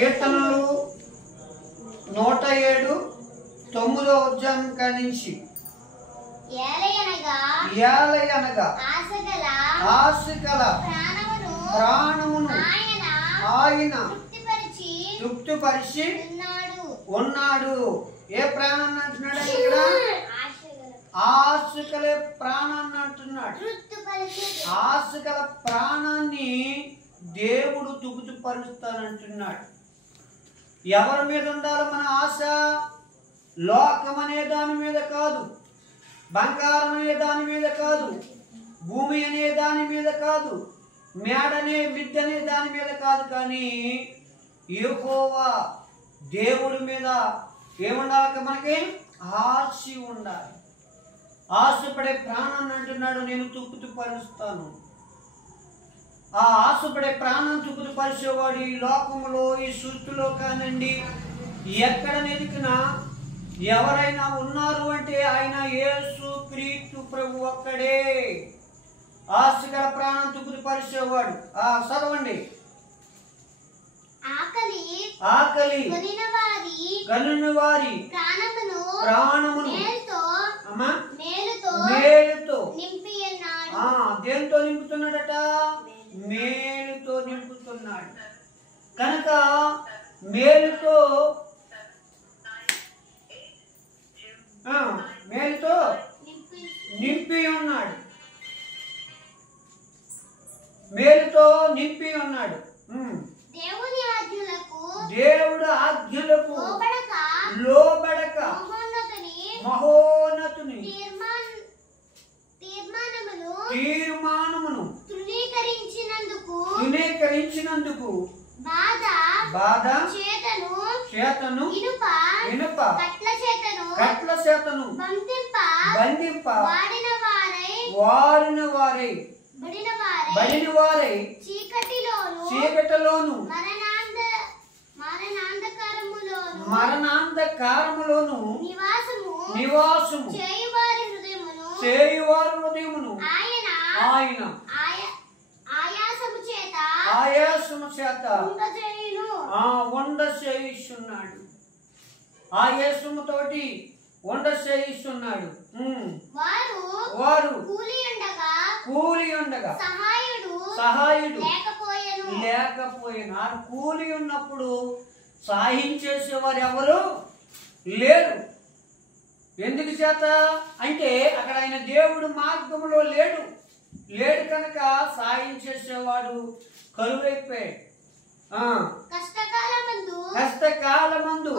కీర్తనలు 107 9వ అధ్యాయం నుంచి ఏలయనగా ఆశగల ప్రాణమును ఆయన తృప్తిపరిచి ఉన్నాడు. ఏ ప్రాణాన్ని అంటున్నాడు ఇక్కడ? ఆశగల ప్రాణాన్ని అంటున్నాడు. ఆశగల ప్రాణాన్ని దేవుడు తృప్తిపరుస్తానంటున్నాడు. ఎవరి మీద ఉండాలి మన ఆశ? లోకం అనే దాని మీద కాదు, బంగారం అనే దాని మీద కాదు, భూమి అనే దాని మీద కాదు, మేడనే మిద్దనే దాని మీద కాదు, కానీ యెహోవా దేవుడి మీద ఏముండాలి? మనకి ఆశ ఉండాలి. ఆశపడే ప్రాణాన్ని అంటున్నాడు నేను తృప్తిపరుస్తాను. ఆ ఆశపడే ప్రాణం తృప్తిపరిచేవాడు ఈ లోకంలో, ఈ సృష్టిలో కానండి ఎక్కడ వెతికినా ఎవరైనా ఉన్నారు అంటే ఆయన యేసు క్రీస్తు ప్రభు ఒక్కడే. ఆశగల ప్రాణం తృప్తిపరిచేవాడు. చదవండి. ఆకలి కనుని వారి ప్రాణమును మేలుతో దేంతో నింపుతున్నాడట? మేలుతో నింపుతున్నాడు. కనుక మేలుతో నింపి ఉన్నాడు. మేలుతో నింపి ఉన్నాడు. దేవుడు ఆజ్ఞలకు లోబడక మహోన్నతుని తీర్మానమును తృణీకరించినందుకు బాధ చేతను ఇనుప కట్ల చేతను బంధింప వారిన వారై చీకటిలోను మరణాంధకారములోను నివాసము చేయువారి హృదయమును ఆయన ఆయాసము చేత వండ చేయిస్తున్నాడు. ఆయాసముతోటి వండ చేయిస్తున్నాడు. వారు కూలి ఉండగా సహాయుడు లేకపోయినా కూలి ఉన్నప్పుడు సహాయం చేసేవారు ఎవరు లేరు. ఎందుకు చేత అంటే అక్కడ ఆయన దేవుడు మార్గంలో లేడు కనుక సాయం చేసేవాడు కరువైపోయాడు. కష్టకాలమందు